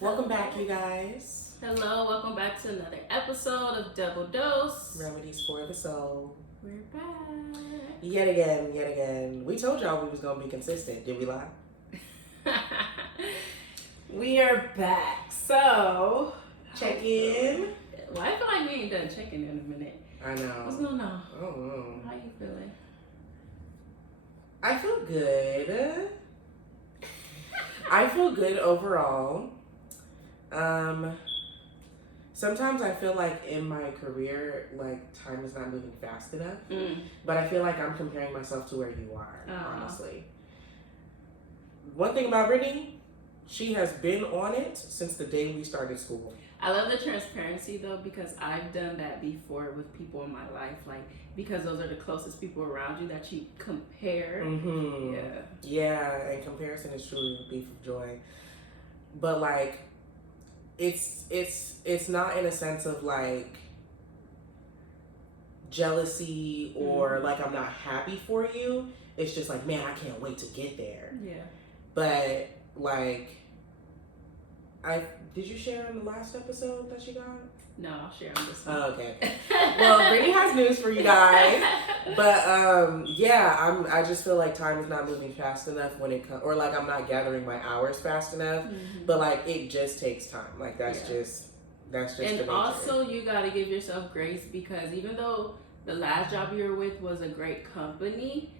Welcome back, you guys. Hello, welcome back to another episode of Double Dose Remedies for the soul. We're back. Yet again. We told y'all we was gonna be consistent. Did we lie? We are back. So, check in. Well, I feel like we ain't done checking in a minute. I know. What's going on? I don't know. How you feeling? I feel good. I feel good overall. Sometimes I feel like in my career, like time is not moving fast enough. But I feel like I'm comparing myself to where you are, honestly. One thing about Brittany, she has been on it since the day we started school. I love the transparency though, because I've done that before with people in my life, like because those are the closest people around you that you compare. Mm-hmm. Yeah, and comparison is truly the thief of joy. But like, it's not in a sense of like jealousy or like I'm not happy for you. It's just like, man, I can't wait to get there. Yeah. But like, did you share in the last episode that you got? No, I'll share on this one. Oh, okay. Well, Brittany has news for you guys. But yeah, I just feel like time is not moving fast enough when it comes, or like I'm not gathering my hours fast enough. Mm-hmm. But like it just takes time. Like that's just and the nature. Also you got to give yourself grace, because even though the last job you were with was a great company,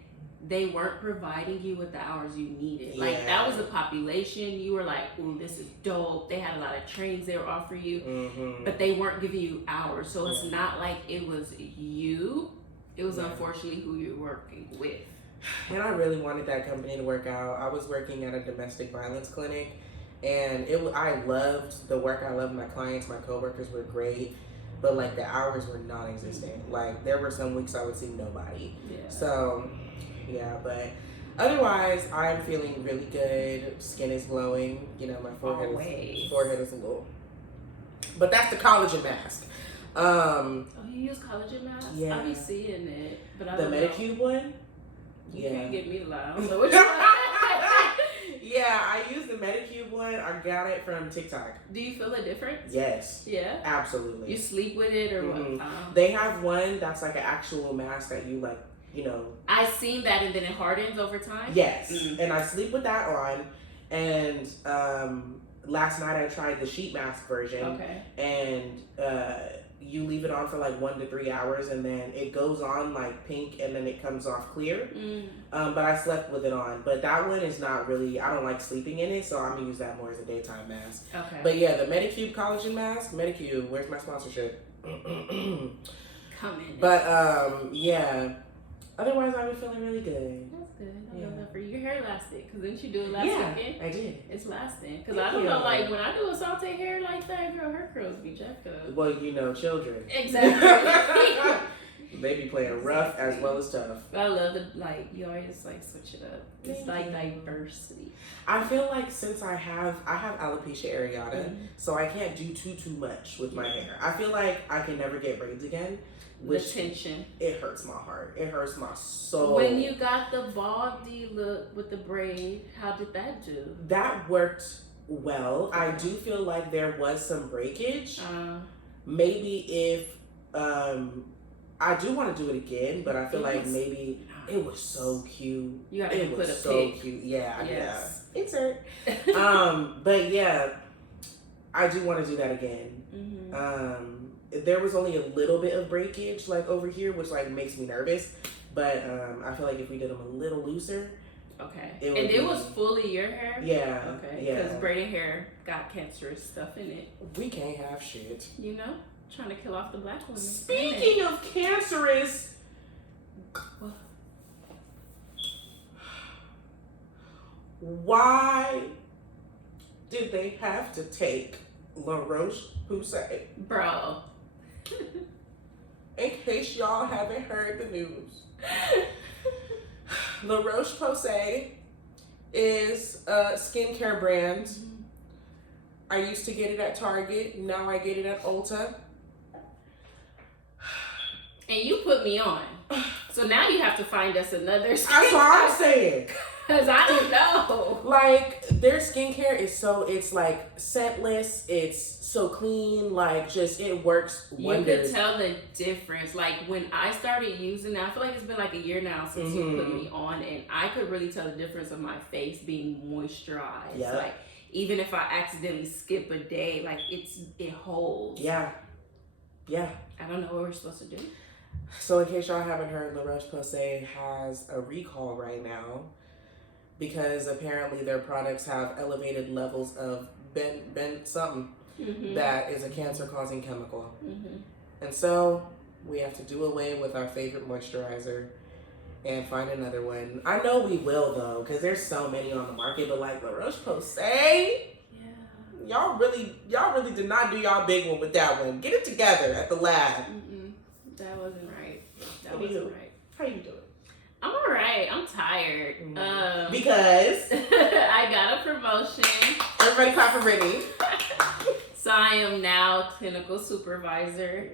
they weren't providing you with the hours you needed. Yeah. Like that was the population. You were like, ooh, this is dope. They had a lot of trainings they were offering you, mm-hmm. but they weren't giving you hours. So it's not like it was you. It was unfortunately who you're working with. And I really wanted that company to work out. I was working at a domestic violence clinic, and I loved the work. I loved my clients. My coworkers were great. But like the hours were non-existent. Like there were some weeks I would see nobody. Yeah. So yeah, but otherwise I'm feeling really good. Skin is glowing. You know, my forehead is a little. But that's the collagen mask. Oh, you use collagen mask? Yeah. I be seeing it, but I the don't Medicube know. one. You Yeah. can't get me to lie. So which one? Yeah, I use the Medicube one. I got it from TikTok. Do you feel a difference? Yes. Yeah? Absolutely. You sleep with it or mm-hmm. what? They have one that's like an actual mask that you like, you know. I seen that, and then it hardens over time? Yes. And I sleep with that on. And last night I tried the sheet mask version. Okay. And you leave it on for like 1 to 3 hours, and then it goes on like pink, and then it comes off clear. But I slept with it on. But that one is not really, I don't like sleeping in it, so I'm gonna use that more as a daytime mask. Okay. But yeah, the Medicube collagen mask, Medicube, where's my sponsorship? Come in. But yeah, otherwise I've been feeling really good. That's good. I love that for you. Your hair lasted, because didn't you do it last weekend? I did. It's lasting. Because I don't know, like when I do a saute hair like that, girl, her curls be jacked up. Well, you know, children. Exactly. They be playing rough as well as tough. I love it. Like you always like switch it up. It's like diversity. I feel like since I have alopecia areata, so I can't do too much with my hair. I feel like I can never get braids again. Which the tension. It hurts my heart. It hurts my soul. When you got the baldy look with the braid, how did that do? That worked well. I do feel like there was some breakage. Maybe if I do want to do it again, but I feel like maybe it was so cute. You gotta put a so pic. cute. Yeah, yes. Yeah. Insert. But yeah, I do want to do that again. Mm-hmm. There was only a little bit of breakage like over here, which like makes me nervous. But I feel like if we did them a little looser. Okay. It was fully your hair? Yeah. Okay. Yeah. Because braided hair got cancerous stuff in it. We can't have shit. You know? Trying to kill off the black women. Speaking of cancerous, why did they have to take La Roche-Posay? Bro. In case y'all haven't heard the news, La Roche-Posay is a skincare brand. I used to get it at Target. Now I get it at Ulta. And you put me on. So now you have to find us another skincare. That's what I'm saying. Because I don't know. Like, their skincare is so, it's like scentless, it's so clean, like, just, it works wonders. You could tell the difference. Like, when I started using it, I feel like it's been like a year now since you put me on, and I could really tell the difference of my face being moisturized. Yep. Like, even if I accidentally skip a day, like, it holds. Yeah. I don't know what we're supposed to do. So in case y'all haven't heard, La Roche-Posay has a recall right now because apparently their products have elevated levels of something that is a cancer-causing chemical. And so we have to do away with our favorite moisturizer and find another one. I know we will, though, because there's so many on the market, but like La Roche-Posay, y'all really did not do y'all big one with that one. Get it together at the lab. That wasn't right. How you doing? I'm alright. I'm tired. Because I got a promotion. Everybody clap for Brittany. So I am now clinical supervisor.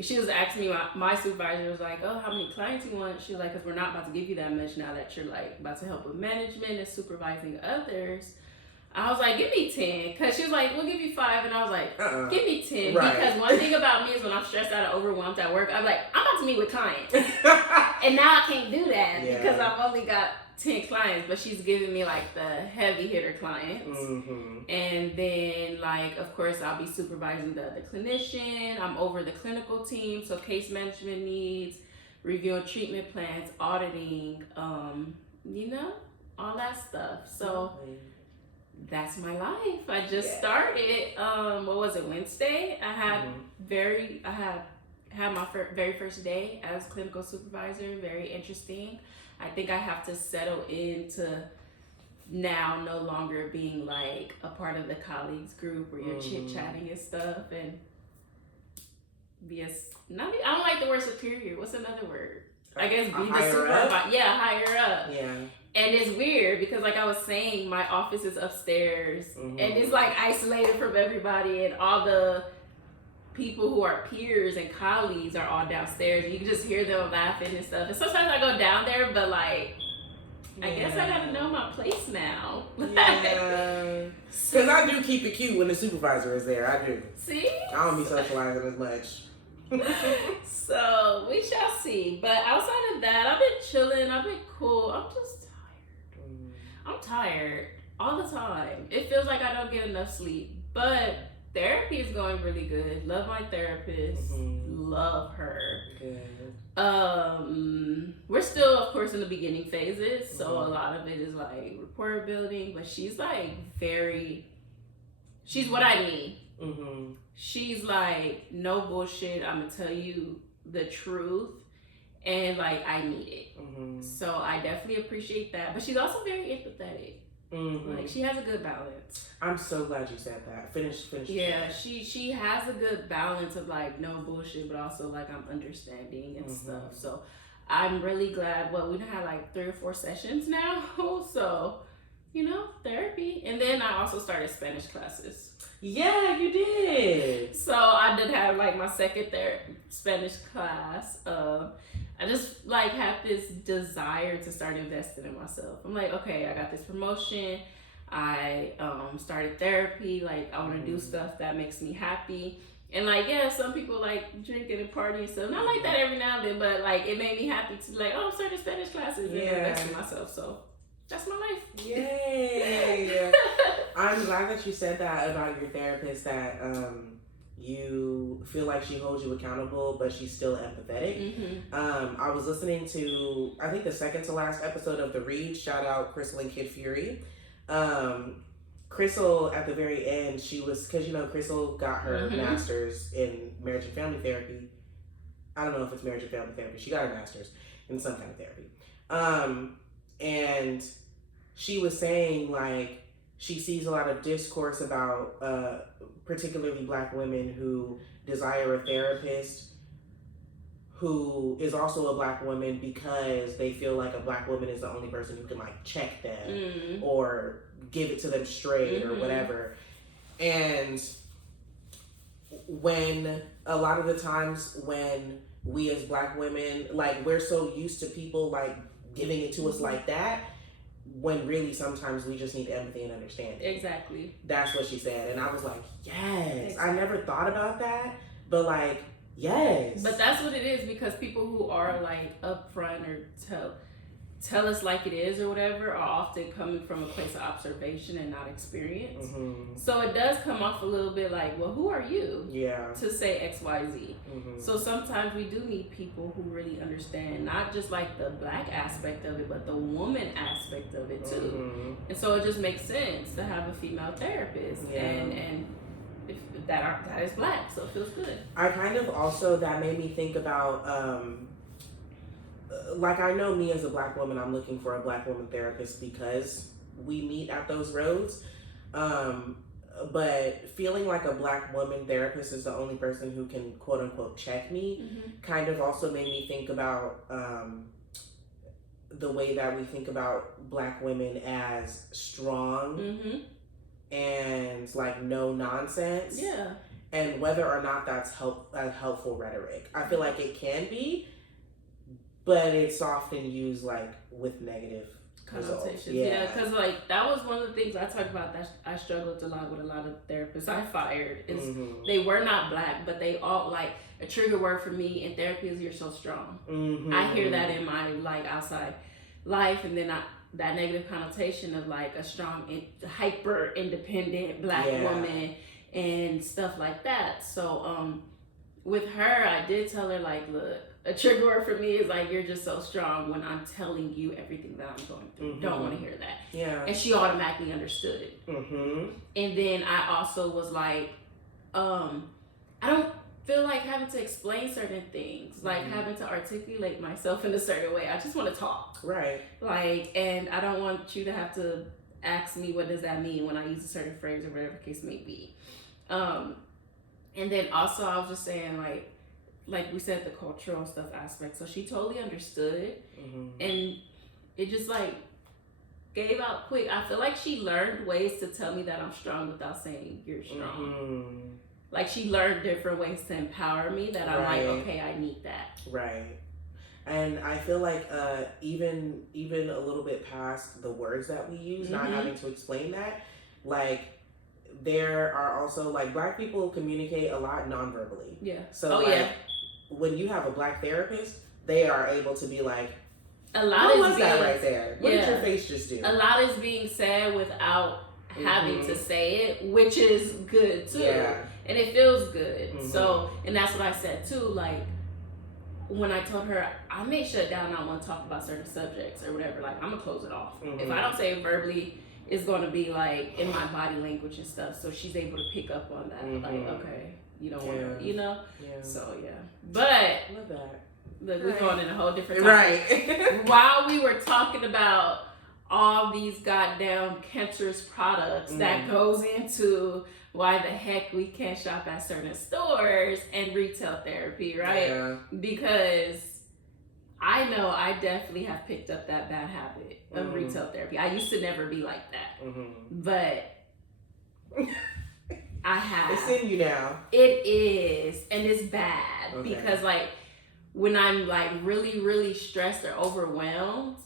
She was asking me, my supervisor was like, oh, how many clients you want? She was like, because we're not about to give you that much now that you're like about to help with management and supervising others. I was like, give me 10. Because she was like, we'll give you 5. And I was like, give me 10. Right. Because one thing about me is when I'm stressed out or overwhelmed at work, I'm like, I'm about to meet with clients. And now I can't do that because I've only got 10 clients. But she's giving me like the heavy hitter clients. And then like, of course, I'll be supervising the other clinician. I'm over the clinical team. So case management needs, reviewing treatment plans, auditing, all that stuff. So that's my life. I just started. What was it? Wednesday. I had my very first day as clinical supervisor. Very interesting. I think I have to settle into now no longer being like a part of the colleagues group where you're chit chatting and stuff and I don't like the word superior. What's another word? I guess be the supervisor. Yeah, higher up. Yeah. And it's weird because like I was saying, my office is upstairs and it's like isolated from everybody and all the people who are peers and colleagues are all downstairs. And you can just hear them laughing and stuff. And sometimes I go down there, but like, I guess I gotta know my place now. Yeah. Because I do keep it cute when the supervisor is there. I do. See? I don't be socializing as much. So we shall see. But outside of that, I've been chilling. I've been cool. I'm just tired. I'm tired all the time. It feels like I don't get enough sleep. But therapy is going really good. Love my therapist. Love her. Good. We're still, of course, in the beginning phases. So a lot of it is like rapport building. But she's like she's what I need. She's like, no bullshit, I'm gonna tell you the truth, and like I need it. So I definitely appreciate that. But she's also very empathetic. Like she has a good balance. I'm so glad you said that. Finish. Yeah, she has a good balance of like no bullshit, but also like I'm understanding and stuff. So I'm really glad. Well, we've had like 3 or 4 sessions now, so therapy. And then I also started Spanish classes. Yeah, you did. So I did have like my second Spanish class. I just like have this desire to start investing in myself. I'm like, okay, I got this promotion. I started therapy. Like I want to do stuff that makes me happy. And like, yeah, some people like drinking and partying and stuff. Not like that every now and then, but like it made me happy to like, I'm starting Spanish classes and invest in myself. So that's my life. Yay. I'm glad that you said that about your therapist, that you feel like she holds you accountable, but she's still empathetic. I was listening to, I think the second to last episode of The Read. Shout out Crystal and Kid Fury. Crystal, at the very end, she was, because Crystal got her master's in marriage and family therapy. I don't know if it's marriage and family therapy. She got her master's in some kind of therapy. And she was saying like she sees a lot of discourse about particularly Black women who desire a therapist who is also a Black woman because they feel like a Black woman is the only person who can like check them or give it to them straight or whatever. And when a lot of the times when we as Black women, like we're so used to people like giving it to us like that, when really sometimes we just need empathy and understanding. Exactly. That's what she said. And I was like, yes. Exactly. I never thought about that, but like, yes. But that's what it is, because people who are like upfront or tell us like it is or whatever are often coming from a place of observation and not experience. Mm-hmm. So it does come off a little bit like, well, who are you to say X, Y, Z? Mm-hmm. So sometimes we do need people who really understand not just like the black aspect of it, but the woman aspect of it too. Mm-hmm. And so it just makes sense to have a female therapist, and if that is black, so it feels good. I kind of also, that made me think about like, I know me as a black woman, I'm looking for a black woman therapist because we meet at those roads. But feeling like a black woman therapist is the only person who can quote unquote check me kind of also made me think about the way that we think about black women as strong and like no nonsense. Yeah. And whether or not that's helpful rhetoric. I feel like it can be, but it's often used like with negative connotations. results. Yeah, because like that was one of the things I talked about that I struggled a lot with a lot of therapists I fired is they were not black, but they all like a trigger word for me in therapy is you're so strong. I hear that in my like outside life, and then that negative connotation of like a strong, hyper independent black woman and stuff like that. So with her, I did tell her like, look, a trigger word for me is like, you're just so strong when I'm telling you everything that I'm going through. Don't want to hear that. Yeah. And she automatically understood it. And then I also was like, I don't feel like having to explain certain things, like having to articulate myself in a certain way. I just want to talk. Right. Like, and I don't want you to have to ask me what does that mean when I use a certain phrase or whatever the case may be. And then also I was just saying like we said, the cultural stuff aspect. So she totally understood, and it just like gave out quick. I feel like she learned ways to tell me that I'm strong without saying you're strong. Like she learned different ways to empower me that I'm like, okay, I need that. Right. And I feel like even a little bit past the words that we use, not having to explain that, like there are also like black people communicate a lot non-verbally. Yeah. So when you have a black therapist, they are able to be like, a lot what is was being, that right there? What did your face just do? A lot is being said without having to say it, which is good too. Yeah. And it feels good. So, and that's what I said too, like when I told her I may shut down, I want to talk about certain subjects or whatever, like I'm gonna close it off. If I don't say it verbally, it's gonna be like in my body language and stuff, so she's able to pick up on that. Like, okay, you don't want to, you know? Yeah. So yeah. But love that. Look, we're going in a whole different topic. Right. While we were talking about all these goddamn cancerous products that goes into why the heck we can't shop at certain stores and retail therapy, right? Yeah. Because I know I definitely have picked up that bad habit of retail therapy. I used to never be like that. But I have. It's in you now. It is. And it's bad. Because like when I'm like really, really stressed or overwhelmed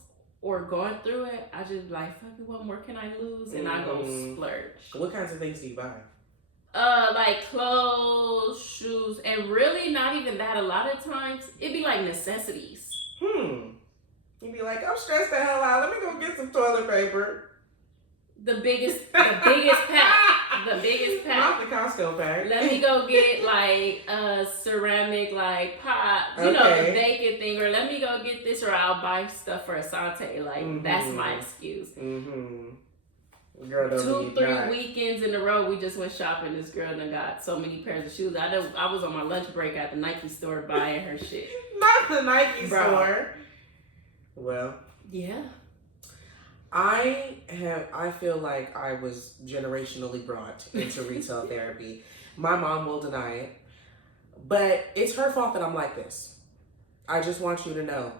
or going through it, I just like, fuck it, what more can I lose? And I go splurge. What kinds of things do you buy? Like clothes, shoes, and really not even that. A lot of times it'd be like necessities. You'd be like, I'm stressed the hell out. Let me go get some toilet paper. The biggest pack. The biggest pack. Not the Costco pack. Let me go get like a ceramic like pot, you know, the baking thing, or let me go get this, or I'll buy stuff for Asante. Like that's my excuse. Girl, 2-3 weekends in a row, we just went shopping. This girl done got so many pairs of shoes. I was on my lunch break at the Nike store buying her shit. Not the Nike store. Well, yeah. I feel like I was generationally brought into retail therapy. My mom will deny it, but it's her fault that I'm like this. I just want you to know.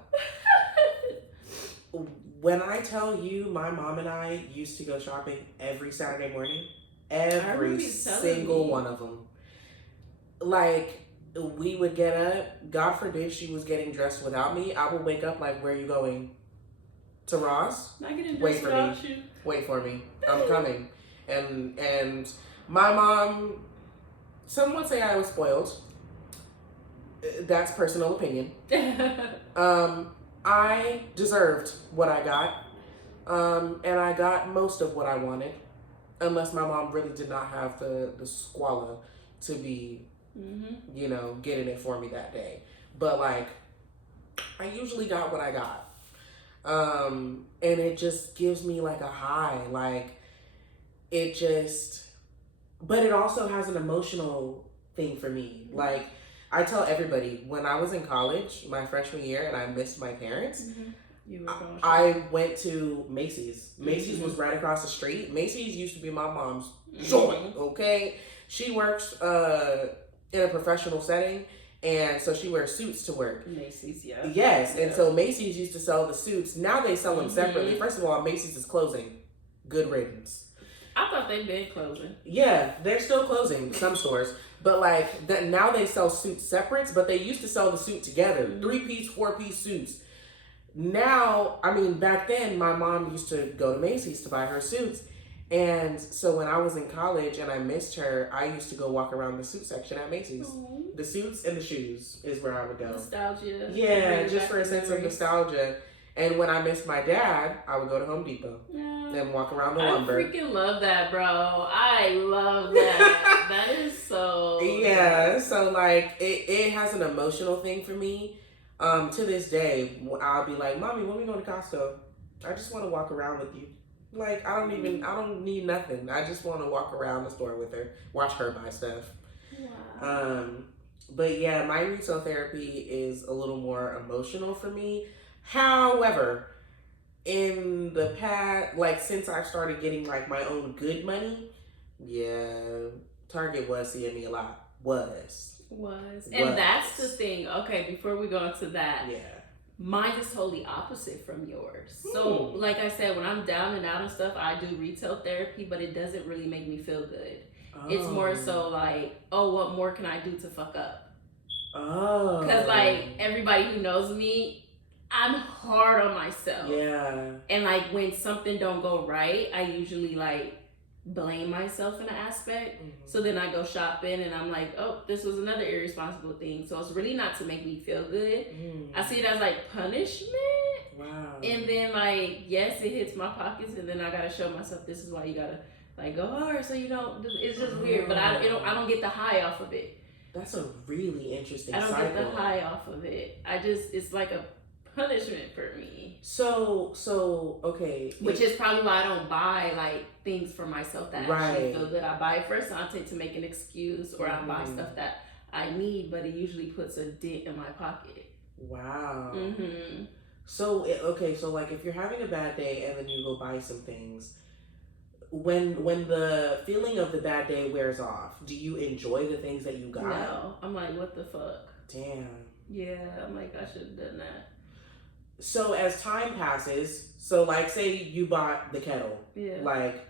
When I tell you, my mom and I used to go shopping every Saturday morning. Every single one of them. Like, we would get up. God forbid she was getting dressed without me. I would wake up like, where are you going? to Ross. Not getting Wait dressed for without me. you. Wait for me. I'm coming. And my mom, some would say I was spoiled. That's personal opinion. I deserved what I got. And I got most of what I wanted. Unless my mom really did not have the squalor to be, you know, getting it for me that day. But like, I usually got what I got. And it just gives me like a high. Like, it just, but it also has an emotional thing for me. Like, I tell everybody, when I was in college, my freshman year, and I missed my parents, I went to Macy's. Macy's was right across the street. Macy's used to be my mom's joint, okay? She works in a professional setting, and so she wears suits to work. Macy's, yeah. Yes, and so Macy's used to sell the suits. Now they sell them separately. First of all, Macy's is closing. Good riddance. I thought they'd been closing. Yeah, they're still closing, some stores. But like, now they sell suits separates, but they used to sell the suit together. 3-piece, 4-piece suits. Now, I mean, back then, my mom used to go to Macy's to buy her suits. And so when I was in college and I missed her, I used to go walk around the suit section at Macy's. Aww. The suits and the shoes is where I would go. Nostalgia. Yeah, just for a sense of nostalgia. And when I missed my dad, I would go to Home Depot and walk around the lumber. I freaking love that, bro. I love that. That is so... Yeah, so like, it has an emotional thing for me. To this day, I'll be like, Mommy, when we going to Costco? I just want to walk around with you. Like, I don't need nothing. I just want to walk around the store with her, watch her buy stuff. Wow. But yeah, my retail therapy is a little more emotional for me. However, in the past, like since I started getting like my own good money, yeah, Target was seeing me a lot. And that's the thing. Okay, before we go into that, mine is totally opposite from yours. So, like I said, when I'm down and out and stuff, I do retail therapy, but it doesn't really make me feel good. It's more so like, oh, what more can I do to fuck up? Because like everybody who knows me, I'm hard on myself. Yeah. And like when something don't go right, I usually like blame myself in an aspect. So then I go shopping and I'm like, oh, this was another irresponsible thing. So it's really not to make me feel good. I see it as like punishment. Wow. And then like, yes, it hits my pockets, and then I gotta show myself this is why you gotta like go hard. So you don't. It's just weird, but I don't get the high off of it. That's a really interesting. I don't get the high off of it. It's like a punishment for me. So okay. Which is probably why I don't buy like things for myself that actually feel good. I buy it for Asante to make an excuse, or I buy stuff that I need, but it usually puts a dent in my pocket. Wow. So okay, so like if you're having a bad day and then you go buy some things, when the feeling of the bad day wears off, do you enjoy the things that you got? No, I'm like, what the fuck? Damn. Yeah, I'm like, I should have done that. So as time passes, so like say you bought the kettle. Yeah. Like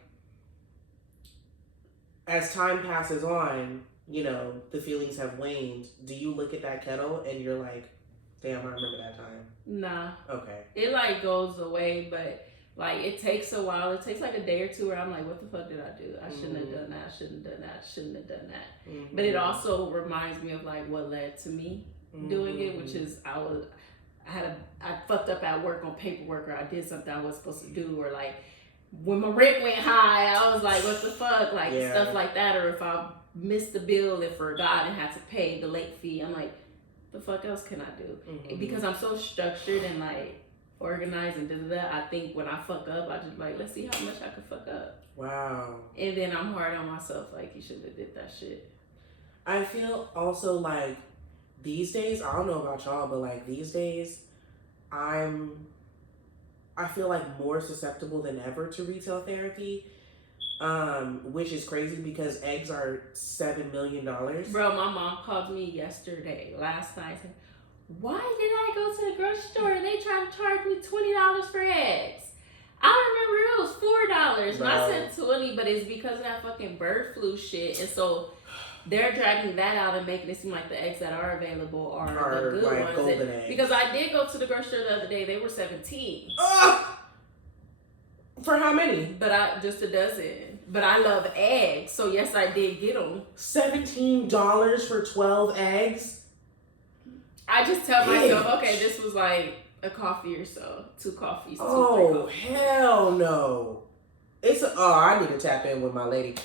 as time passes on, you know, the feelings have waned. Do you look at that kettle and you're like, damn, I remember that time? Nah. Okay. It like goes away, but like it takes a while. It takes like a day or two where I'm like, what the fuck did I do? I shouldn't have done that. I shouldn't have done that. I shouldn't have done that. But it also reminds me of like what led to me doing it, which is I fucked up at work on paperwork, or I did something I wasn't supposed to do, or like when my rent went high, I was like, what the fuck? Like stuff like that. Or if I missed the bill and forgot and had to pay the late fee, I'm like, the fuck else can I do? Because I'm so structured and like organized and I think when I fuck up, I just like, let's see how much I can fuck up. Wow. And then I'm hard on myself, like you should have did that shit. I feel also like these days, I don't know about y'all, but like these days, I feel like more susceptible than ever to retail therapy, which is crazy because eggs are $7 million. Bro, my mom called me last night, said, why did I go to the grocery store and they tried to charge me $20 for eggs? I remember it was $4. And I said 20, but it's because of that fucking bird flu shit. And so they're dragging that out and making it seem like the eggs that are available are the good like ones. Golden eggs. Because I did go to the grocery store the other day, they were $17. For how many? But just a dozen. But I love eggs, so yes, I did get them. $17 for 12 eggs? I just tell myself, okay, this was like a coffee or so. 2 coffees, 2 Oh, 3 coffees. hell no. I need to tap in with my lady.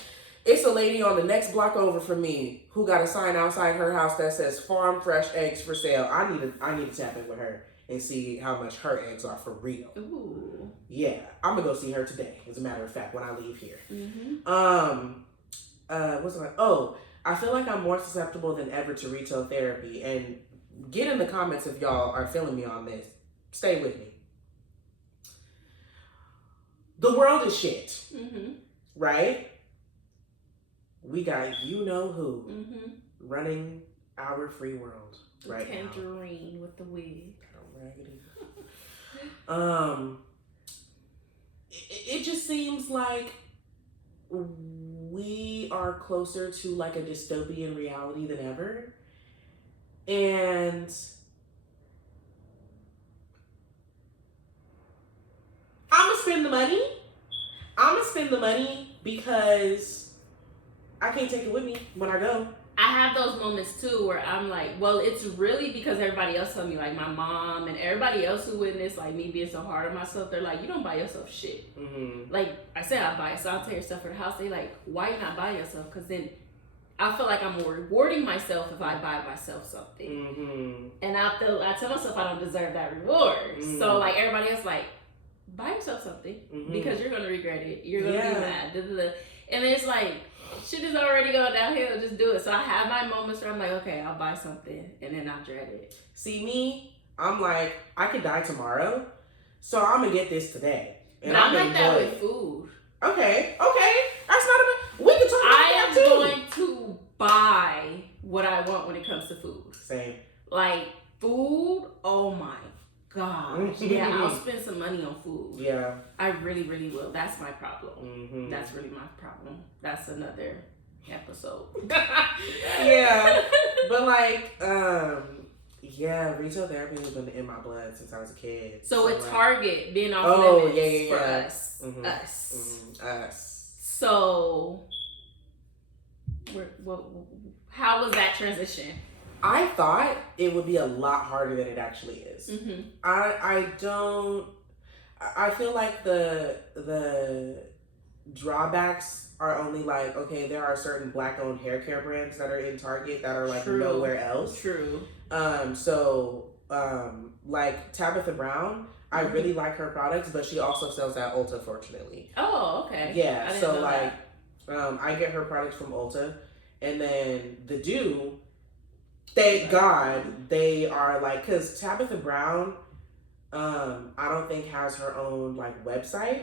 It's a lady on the next block over from me who got a sign outside her house that says farm fresh eggs for sale. I need to tap in with her and see how much her eggs are for real. Ooh. Yeah, I'm gonna go see her today, as a matter of fact, when I leave here. What's it like? Oh, I feel like I'm more susceptible than ever to retail therapy. And get in the comments if y'all are feeling me on this. Stay with me. The world is shit, right? We got you know who running our free world right now. Tangerine with the wig. It just seems like we are closer to like a dystopian reality than ever. And I'm gonna spend the money because I can't take it with me when I go. I have those moments too where I'm like, well, it's really because everybody else told me, like my mom and everybody else who witnessed like me being so hard on myself. They're like, you don't buy yourself shit. Like I said, I buy saltire stuff for the house. They like, why you not buy yourself? Because then I feel like I'm rewarding myself if I buy myself something. And I tell myself I don't deserve that reward. So like everybody else like, buy yourself something because you're gonna regret it. You're gonna be mad. And it's like, shit is already going downhill. Just do it. So I have my moments where I'm like, okay, I'll buy something, and then I dread it. See me, I'm like, I could die tomorrow, so I'm gonna get this today. And but I'm like that with food. Okay, that's not a. We can talk about that too. I am going to buy what I want when it comes to food. Same. Like food. Oh my gosh. Yeah, I'll spend some money on food. Yeah. I really, really will. That's my problem. That's really my problem. That's another episode. Yeah. But like, yeah, retail therapy has been in my blood since I was a kid. So it's like, Target being off limits for us. Us. So, how was that transition? I thought it would be a lot harder than it actually is. I feel like the drawbacks are only like, okay, there are certain black owned hair care brands that are in Target that are like nowhere else. True. Like Tabitha Brown, I really like her products, but she also sells at Ulta, fortunately. Oh, okay. Yeah, so like I get her products from Ulta, and then the Dew, thank God they are like, because Tabitha Brown, I don't think has her own like website.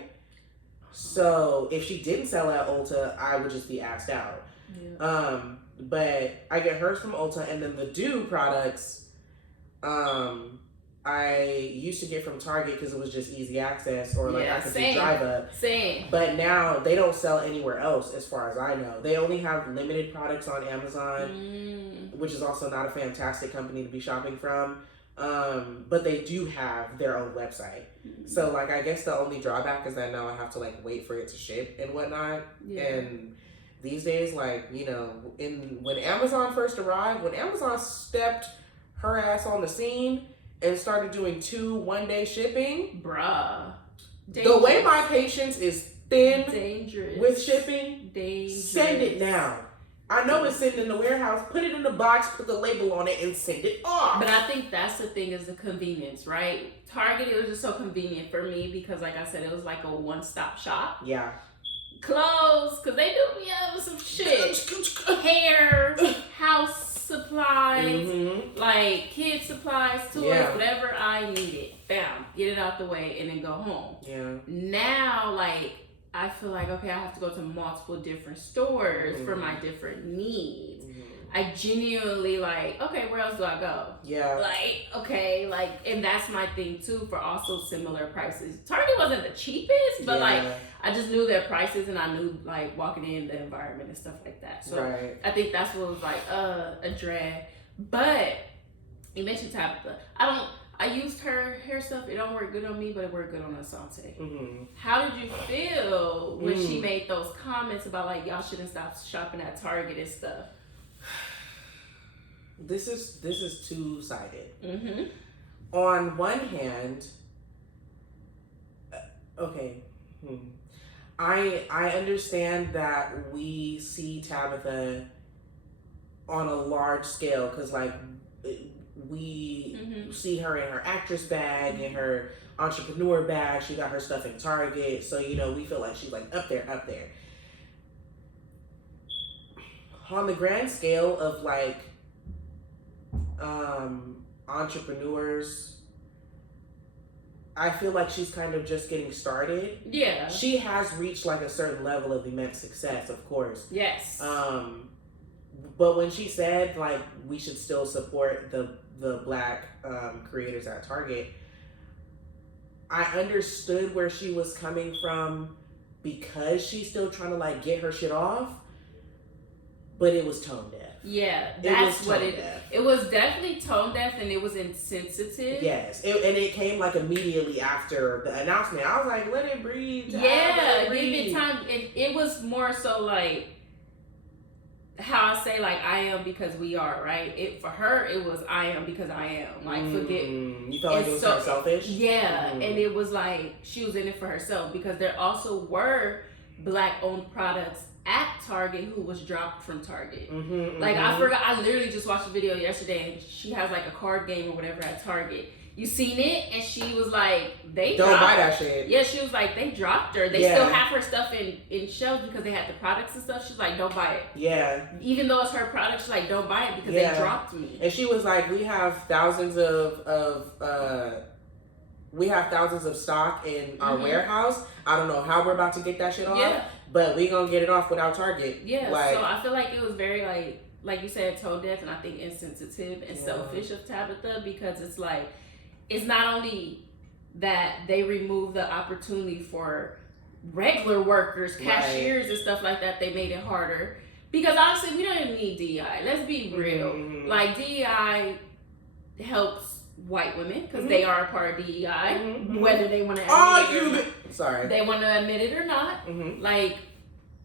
So if she didn't sell at Ulta, I would just be asked out. Yeah. But I get hers from Ulta, and then the Dew products, I used to get from Target because it was just easy access, or like I could just drive up. Same. But now they don't sell anywhere else, as far as I know. They only have limited products on Amazon, which is also not a fantastic company to be shopping from. But they do have their own website. So like, I guess the only drawback is that now I have to like wait for it to ship and whatnot. Yeah. And these days, like, you know, when Amazon first arrived, when Amazon stepped her ass on the scene and started doing 2 one-day shipping, bruh, the way my patience is thin with shipping, send it now. I know it's sitting in the warehouse. Put it in the box, put the label on it, and send it off. But I think that's the thing, is the convenience, right? Target, it was just so convenient for me because, like I said, it was like a one-stop shop. Yeah. Clothes, because they do me up with some shit. Hair, house supplies, like kid supplies, toys, whatever I needed. Bam, get it out the way and then go home. Yeah. Now, like, I feel like, okay, I have to go to multiple different stores for my different needs. I genuinely like, okay, where else do I go? Yeah. Like, okay, like, and that's my thing too, for also similar prices. Target wasn't the cheapest, but like, I just knew their prices, and I knew like walking in the environment and stuff like that. So I think that's what was like a drag. But you mentioned Tabitha. I I used her hair stuff. It don't work good on me, but it worked good on Asante. Mm-hmm. How did you feel when she made those comments about like y'all shouldn't stop shopping at Target and stuff? This is two-sided. Mm-hmm. On one hand, okay, I understand that we see Tabitha on a large scale because like we see her in her actress bag and her entrepreneur bag. She got her stuff in Target, so you know we feel like she's like up there. On the grand scale of like entrepreneurs, I feel like she's kind of just getting started. Yeah. She has reached like a certain level of immense success, of course. Yes. But when she said like we should still support the black creators at Target, I understood where she was coming from because she's still trying to like get her shit off, but it was tone deaf. Yeah, that's what it. It was definitely tone deaf and it was insensitive. Yes, and it came like immediately after the announcement. I was like, let it breathe. Yeah, give it time. It was more so like how I say like I am because we are, right? It for her it was I am because I am. Like forget. You felt like it was so selfish. Yeah, and it was like she was in it for herself because there also were black owned products at Target who was dropped from Target. I forgot. I literally just watched a video yesterday and she has like a card game or whatever at Target. You seen it? And she was like, they don't dropped buy her. that shit. Yeah, she was like, they dropped her. They still have her stuff in shelves because they had the products and stuff. She's like, don't buy it. Yeah. Even though it's her product, she's like, don't buy it because they dropped me. And she was like, we have thousands of stock in our warehouse. I don't know how we're about to get that shit off, but we gonna get it off without Target. Yeah, like, so I feel like it was very like you said, tone deaf and I think insensitive and selfish of Tabitha because it's like, it's not only that they remove the opportunity for regular workers, cashiers and stuff like that, they made it harder. Because honestly, we don't even need DEI. Let's be real. Like DEI helps white women because they are a part of DEI, whether they want to admit they want to admit it or not. Like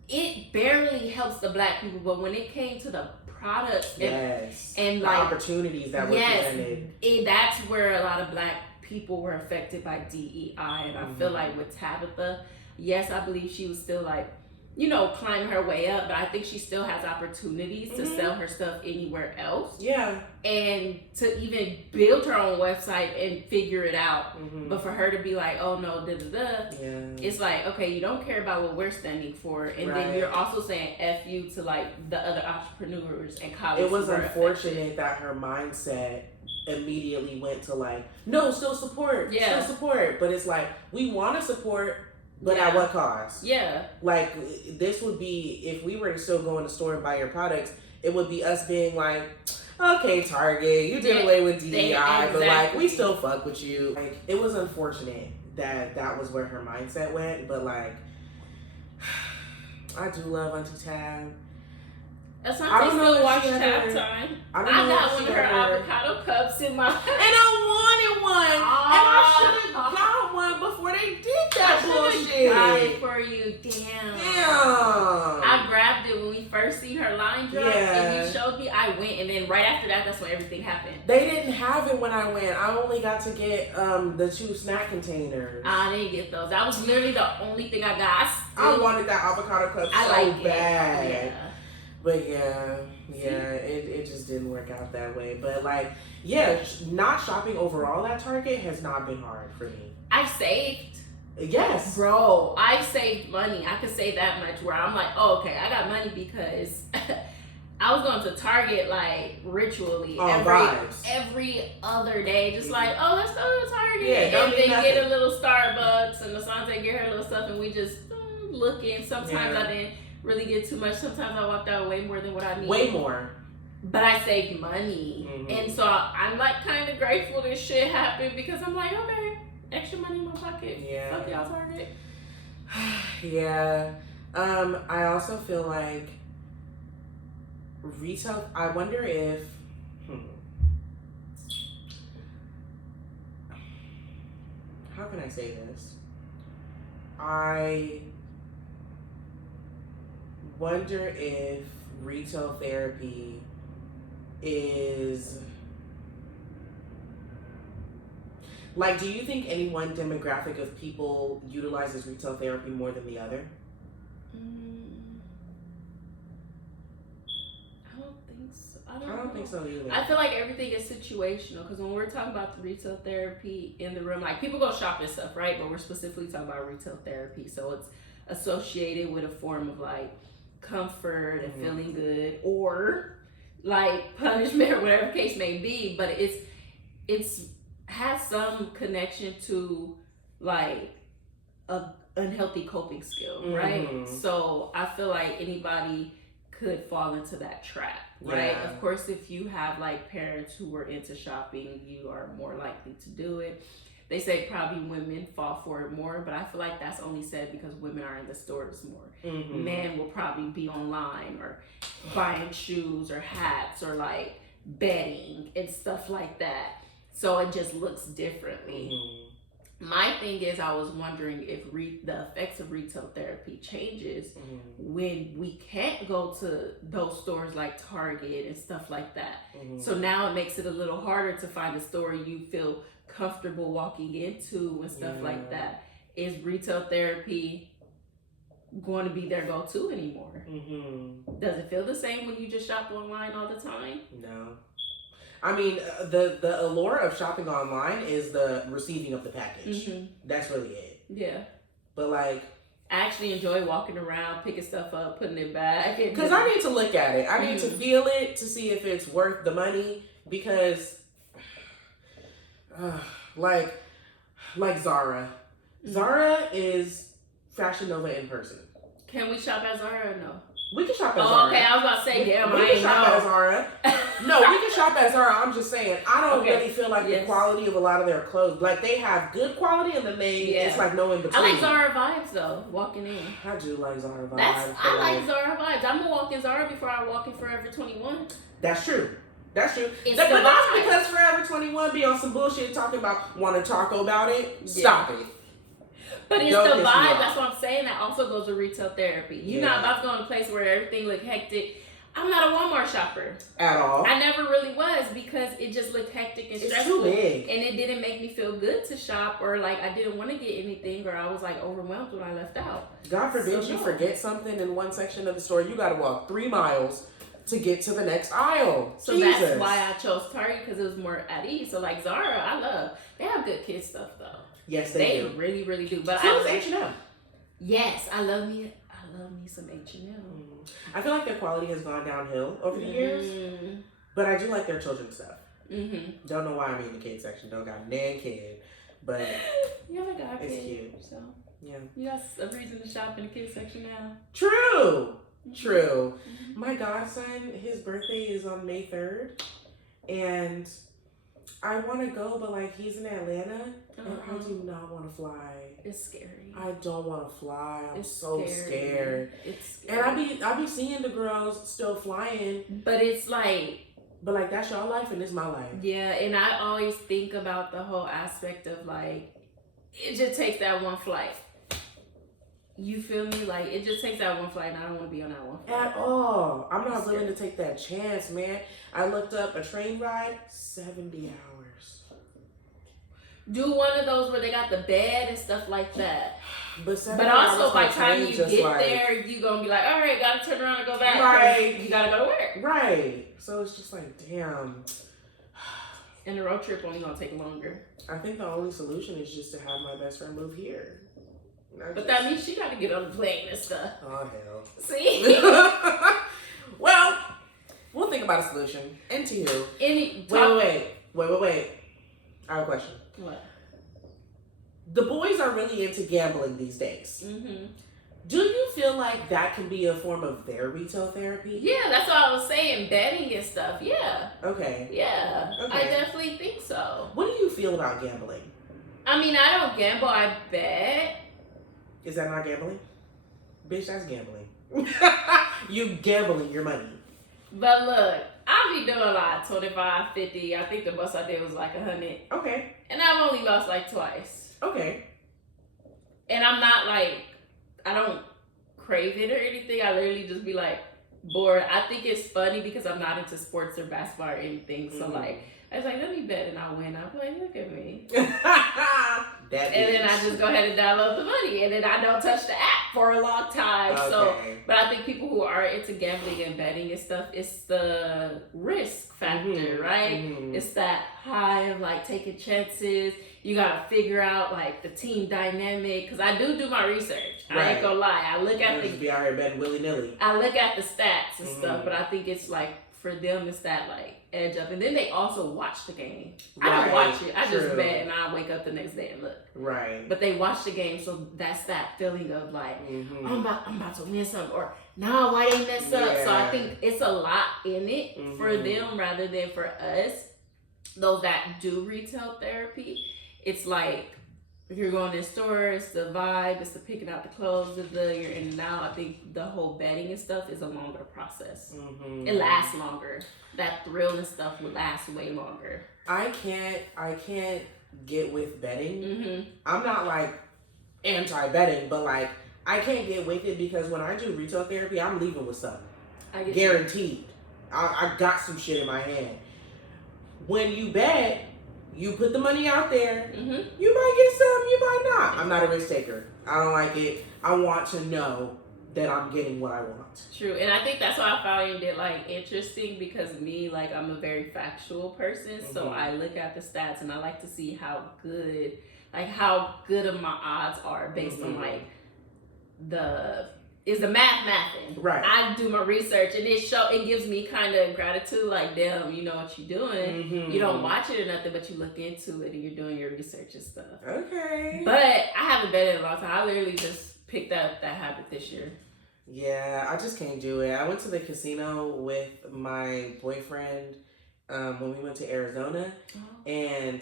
it barely helps the black people, but when it came to the products and the like opportunities that were presented, that's where a lot of black people were affected by DEI. And I feel like with Tabitha, yes, I believe she was still like, you know, climbing her way up, but I think she still has opportunities to sell her stuff anywhere else. Yeah. And to even build her own website and figure it out. But for her to be like, oh no, it's like, okay, you don't care about what we're standing for. And then you're also saying F you to like the other entrepreneurs and colleagues. It was unfortunate that her mindset immediately went to like, no, still support. But it's like, we want to support, but at what cost? Yeah. Like, this would be, if we were to still go in the store and buy your products, it would be us being like, okay, Target, you did away with DEI, but like, we still fuck with you. Like, it was unfortunate that that was where her mindset went, but like, I do love Auntie Tab. That's not I still watch Tab Time. I got one of her avocado cups in my... And I wanted one. And I should have got one before they did that bullshit. I got it for you. Damn. I grabbed it when we first seen her line drop. And you showed me. I went. And then right after that, that's when everything happened. They didn't have it when I went. I only got to get the 2 snack containers. I didn't get those. That was literally the only thing I got. I wanted that avocado cup so bad. Yeah. But it just didn't work out that way. But like, not shopping overall at Target has not been hard for me. I saved. Yes. Bro, I saved money. I could say that much where I'm like, oh, okay, I got money because I was going to Target like ritually every other day. Just like, oh, let's go to Target. And then get a little Starbucks and Asante get her little stuff and we just looking. Sometimes I didn't really get too much. Sometimes I walked out way more than what I needed. Way more. But I saved money. And so I'm like kind of grateful this shit happened because I'm like, okay, extra money in my pocket. Yeah. Fuck y'all, Target. I also feel like retail, I wonder if how can I say this? I wonder if retail therapy is like, do you think any one demographic of people utilizes retail therapy more than the other? I don't think so either. I feel like everything is situational because when we're talking about the retail therapy in the room, like people go shop and stuff, right? But we're specifically talking about retail therapy, so it's associated with a form of like comfort and feeling good, or like punishment or whatever the case may be. But it's has some connection to like a unhealthy coping skill, right? So I feel like anybody could fall into that trap, right? Yeah. Of course, if you have like parents who were into shopping, you are more likely to do it. They say probably women fall for it more, but I feel like that's only said because women are in the stores more. Men will probably be online or buying shoes or hats or like bedding and stuff like that. So it just looks differently. My thing is, I was wondering if the effects of retail therapy changes when we can't go to those stores like Target and stuff like that. So now it makes it a little harder to find a store you feel comfortable walking into and stuff like that. Is retail therapy going to be their go-to anymore? Does it feel the same when you just shop online all the time? No. I mean, the allure of shopping online is the receiving of the package. That's really it. Yeah. But like, I actually enjoy walking around, picking stuff up, putting it back. Because I need to look at it. I need to feel it to see if it's worth the money. Because, like Zara. Zara is Fashion Nova in person. Can we shop at Zara or no? We can shop at Zara. Okay, I was about to say, damn, we I can ain't shop know. at Zara. No, we can shop at Zara. I'm just saying, I don't really feel like the quality of a lot of their clothes. Like, they have good quality, and then it's like no in between. I like Zara vibes, though, walking in. I do like Zara vibes. I like Zara vibes. I'm going to walk in Zara before I walk in Forever 21. That's true. That's true. It's But that's because Forever 21 be on some bullshit talking about, want to talk about it? Stop it. But it's the vibe. That's what I'm saying. That also goes with retail therapy. You're not about to go in a place where everything look hectic. I'm not a Walmart shopper. At all. I never really was because it just looked hectic and stressful. It's too big. And it didn't make me feel good to shop, or like I didn't want to get anything, or I was like overwhelmed when I left out. God forbid you forget something in one section of the store. You got to walk 3 miles to get to the next aisle. So that's why I chose Target, because it was more at ease. So like Zara, I love. They have good kids stuff though. Yes, they do. They really, really do. But so does H&M. Yes, I love me some H&M. I feel like their quality has gone downhill over the years, but I do like their children's stuff. Don't know why I'm in the kids section. Don't got nan kid, but you have a guy it's kid, cute. So yeah, you got a reason to shop in the kids section now. True. My godson, his birthday is on May 3rd, and I want to go, but like he's in Atlanta, and I do not want to fly. It's scary. I don't want to fly. I'm so scary. scared. It's scary. And I be seeing the girls still flying, but it's like, that's your life and it's my life. Yeah, and I always think about the whole aspect of like, it just takes that one flight. You feel me? Like, it just takes that one flight, and I don't want to be on that one flight. At all. I'm not willing to take that chance, man. I looked up a train ride, 70 hours. Do one of those where they got the bed and stuff like that. But also, by the time you get there, you're going to be like, all right, got to turn around and go back. Right. You got to go to work. Right. So it's just like, damn. And the road trip only going to take longer. I think the only solution is just to have my best friend move here. But that means she got to get on the plane and stuff. Oh, hell. See? Well, we'll think about a solution. Anywho. Wait. I have a question. What? The boys are really into gambling these days. Do you feel like that can be a form of their retail therapy? Yeah, that's what I was saying. Betting and stuff. Yeah. Okay. Yeah. Okay. I definitely think so. What do you feel about gambling? I mean, I don't gamble. I bet. Is that not gambling? Bitch, that's gambling. You gambling your money. But look, I be doing like 25, 50. I think the most I did was like 100. Okay. And I've only lost like twice. Okay. And I'm not like, I don't crave it or anything. I literally just be like bored. I think it's funny because I'm not into sports or basketball or anything. So like, I was like, let me bet and I'll win. I'm like, look at me. And then I just go ahead and download the money. And then I don't touch the app for a long time. Okay. So, but I think people who are into gambling and betting and stuff, it's the risk factor, right? It's that high of like taking chances. You gotta figure out like the team dynamic. Cause I do my research. Right. I ain't gonna lie. I look at just be out here betting willy-nilly. I look at the stats and stuff, but I think it's like, for them, it's that like edge up, and then they also watch the game. Right. I don't watch it. I just bet, and I wake up the next day and look. Right. But they watch the game, so that's that feeling of like, I'm about to win something, or no, why they mess up? So I think it's a lot in it for them rather than for us. Those that do retail therapy, it's like if you're going to stores, the vibe, it's the picking out the clothes, you're in and out. I think the whole betting and stuff is a longer process. It lasts longer. That thrill and stuff will last way longer. I can't get with betting. I'm not like anti-betting, but like I can't get with it because when I do retail therapy, I'm leaving with something. Guaranteed. I got some shit in my hand. When you bet, you put the money out there. You might get some, you might not. I'm not a risk taker. I don't like it. I want to know that I'm getting what I want. True. And I think that's why I found it like interesting because me, like I'm a very factual person. So I look at the stats and I like to see how good of my odds are based on like is the mathing. Right. I do my research and it gives me kind of gratitude, like damn, you know what you're doing. You don't watch it or nothing, but you look into it and you're doing your research and stuff. Okay. But I haven't bet in a long time. I literally just picked up that habit this year. Yeah, I just can't do it. I went to the casino with my boyfriend when we went to Arizona, and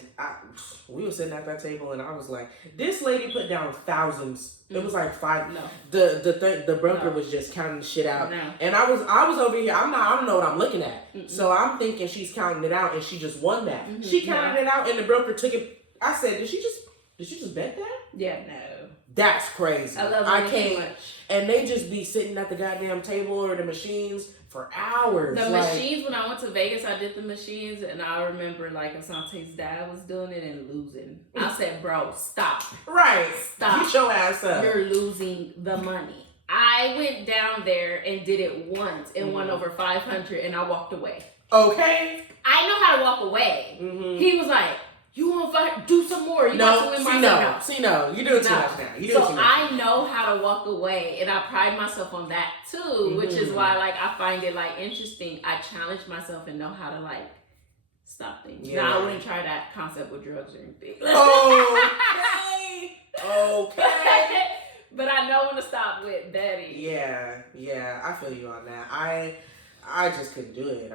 we were sitting at that table, and I was like, "This lady put down thousands. It was like five. No. The broker was just counting the shit out, and I was over here. I don't know what I'm looking at. So I'm thinking she's counting it out, and she just won that. She counted it out, and the broker took it. I said, did she just bet that? Yeah, no. That's crazy. I can't. Too much. And they just be sitting at the goddamn table or the machines for hours. The machines, when I went to Vegas, I did the machines, and I remember like Asante's dad was doing it and losing. I said, bro, stop. Right. Stop. Get your ass up. You're losing the money. I went down there and did it once and won over 500, and I walked away. Okay. I know how to walk away. He was like, you want to do some more? You got to win my no. You're doing too much now. I know how to walk away, and I pride myself on that too, which is why like I find it like interesting. I challenge myself and know how to like stop things. Yeah. Now I wouldn't try that concept with drugs or anything. Okay. But I know when to stop with betting. Yeah, I feel you on that. I just couldn't do it.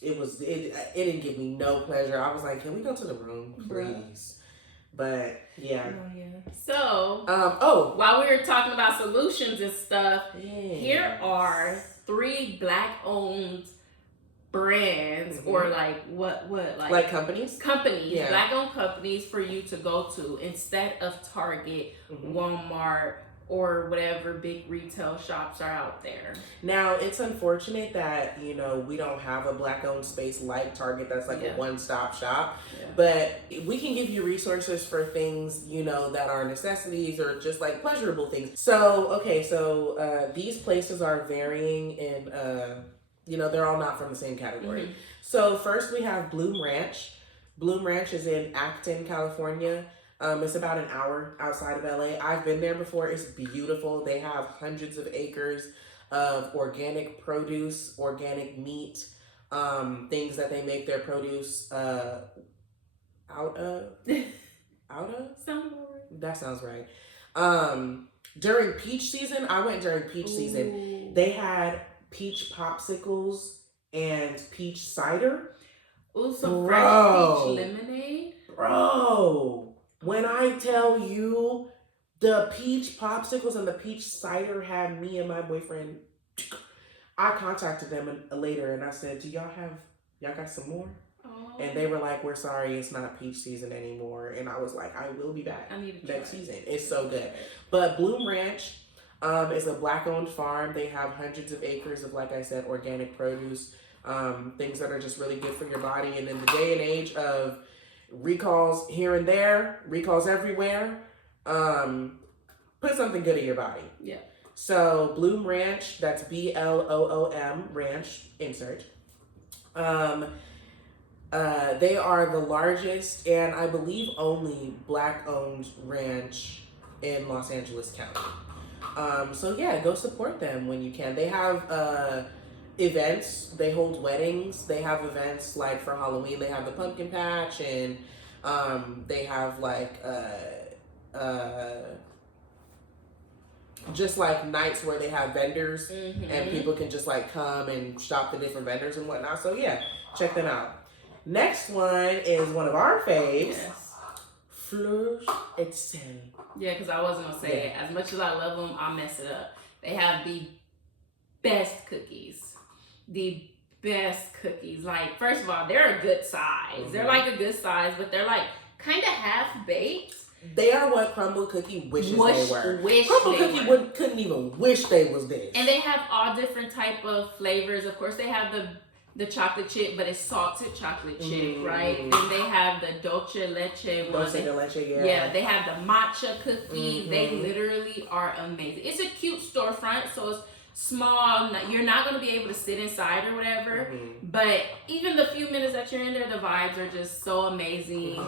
It didn't give me no pleasure. I was like, can we go to the room, please? But yeah. Oh, yeah. So, while we were talking about solutions and stuff, here are 3 Black-owned brands or like what like companies, Black-owned companies for you to go to instead of Target, Walmart, or whatever big retail shops are out there. Now, it's unfortunate that, we don't have a Black-owned space like Target that's like a one-stop shop. Yeah. But we can give you resources for things, that are necessities or just like pleasurable things. So, these places are varying in, they're all not from the same category. So first we have Bloom Ranch. Bloom Ranch is in Acton, California. It's about an hour outside of LA. I've been there before. It's beautiful. They have hundreds of acres of organic produce, organic meat, things that they make their produce out of? That sounds right. During peach season, I went during peach season. They had peach popsicles and peach cider. Ooh, some fresh peach lemonade. Bro. When I tell you the peach popsicles and the peach cider had me and my boyfriend, I contacted them later and I said, y'all got some more? Oh, And they were like, we're sorry, it's not peach season anymore. And I was like, I will be back next season. It's so good. But Bloom Ranch is a Black-owned farm. They have hundreds of acres of, like I said, organic produce, things that are just really good for your body. And in the day and age of recalls here and there, recalls everywhere, put something good in your body. Yeah. So Bloom Ranch, that's BLOOM Ranch, insert. They are the largest and I believe only Black-owned ranch in Los Angeles County. So yeah, go support them when you can. They have events. They hold weddings. They have events like for Halloween. They have the pumpkin patch, and they have like just like nights where they have vendors and people can just like come and shop the different vendors and whatnot. So yeah, check them out. Next one is one of our faves. Yes. Fleurs et sel. Yeah, because I wasn't gonna say it. As much as I love them, I'll mess it up. They have the best cookies. Like, first of all, they're a good size. They're like a good size, but they're like kind of half baked. They are what Crumble Cookie wishes they were. Crumble Cookie couldn't even wish they was this. And they have all different type of flavors. Of course, they have the chocolate chip, but it's salted chocolate chip, right? And they have the dulce de leche one. Dulce de leche, yeah. Yeah, they have the matcha cookie. They literally are amazing. It's a cute storefront, so it's small. You're not going to be able to sit inside or whatever, but even the few minutes that you're in there, the vibes are just so amazing.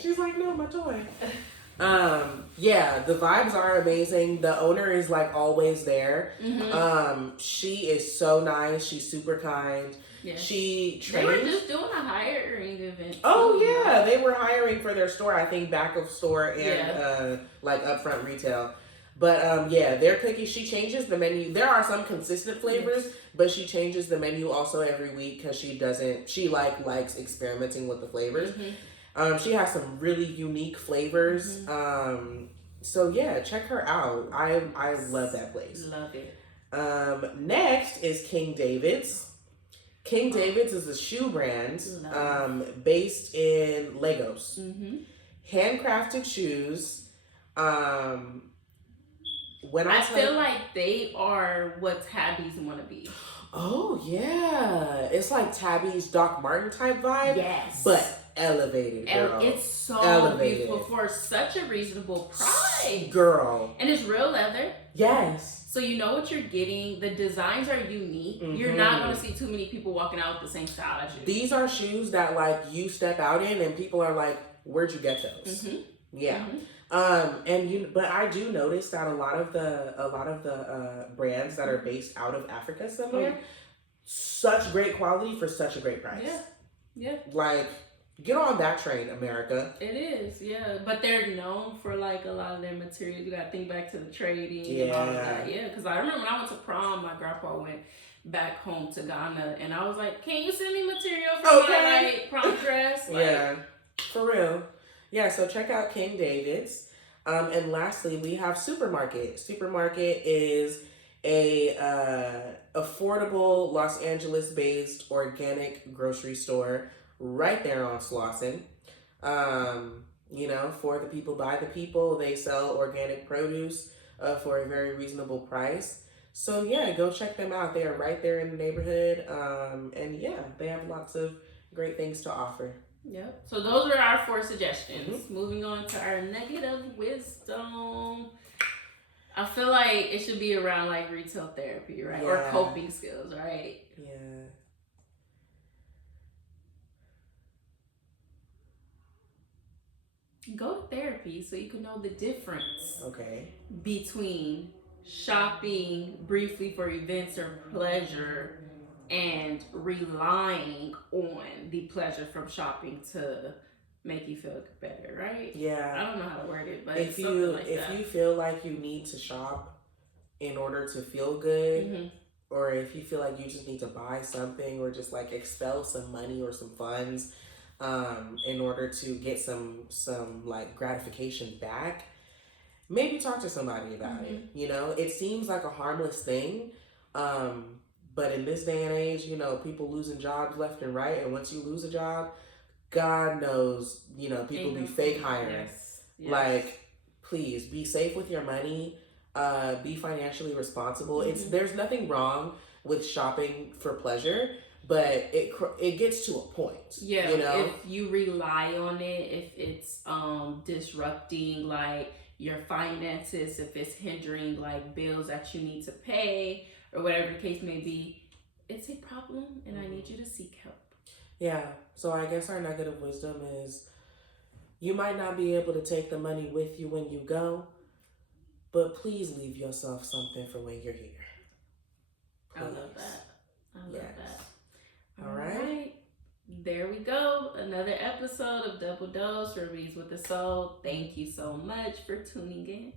She's like, no, my toy. Yeah, the vibes are amazing. The owner is like always there. She is so nice. She's super kind. Yes. She trained. They were just doing a hiring event. Oh yeah, they were hiring for their store. I think back of store and like upfront retail. But yeah, their cookies. She changes the menu. There are some consistent flavors, but she changes the menu also every week because she doesn't. She likes experimenting with the flavors. She has some really unique flavors. So yeah, check her out. I love that place. Love it. Next is King David's. King David's is a shoe brand based in Lagos. Handcrafted shoes. When I feel like they are what Tabby's want to be. Oh yeah, it's like Tabby's Doc Marten type vibe. Yes, but elevated, girl. It's so beautiful for such a reasonable price, girl. And it's real leather. Yes. So you know what you're getting. The designs are unique. You're not going to see too many people walking out with the same style as you. These are shoes that like you step out in and people are like, "Where'd you get those?" Yeah. But I do notice that a lot of the brands that are based out of Africa somewhere, such great quality for such a great price. Yeah. Like, get on that train, America. It is, yeah. But they're known for like a lot of their materials. You gotta think back to the trading and all of that. Yeah, because I remember when I went to prom, my grandpa went back home to Ghana, and I was like, "Can you send me material for my like prom dress?" Like, yeah, for real. Yeah, so check out King David's. And lastly, we have Supermarket. Supermarket is a affordable Los Angeles-based organic grocery store right there on Slauson. You know, for the people, by the people. They sell organic produce for a very reasonable price. So yeah, go check them out. They are right there in the neighborhood. And yeah, they have lots of great things to offer. Yep. So those were our 4 suggestions. Moving on to our negative wisdom. I feel like it should be around like retail therapy, right? Or coping skills, right? Yeah. Go to therapy so you can know the difference. Okay. Between shopping briefly for events or pleasure and relying on the pleasure from shopping to make you feel better, right? Yeah. I don't know how to word it, but if you feel like you need to shop in order to feel good, or if you feel like you just need to buy something or just like expel some money or some funds in order to get some like gratification back, maybe talk to somebody about it. You know, it seems like a harmless thing, But in this day and age, you know, people losing jobs left and right. And once you lose a job, God knows, you know, people be fake hiring. Yes. Like, please be safe with your money. Be financially responsible. There's nothing wrong with shopping for pleasure, but it gets to a point. Yeah, you know? If you rely on it, if it's disrupting like your finances, if it's hindering like bills that you need to pay or whatever the case may be, it's a problem, and I need you to seek help. Yeah. So I guess our nugget of wisdom is, you might not be able to take the money with you when you go, but please leave yourself something for when you're here. Please. I love that. I love that. All right. There we go. Another episode of Double Dose Remedies with the Soul. Thank you so much for tuning in.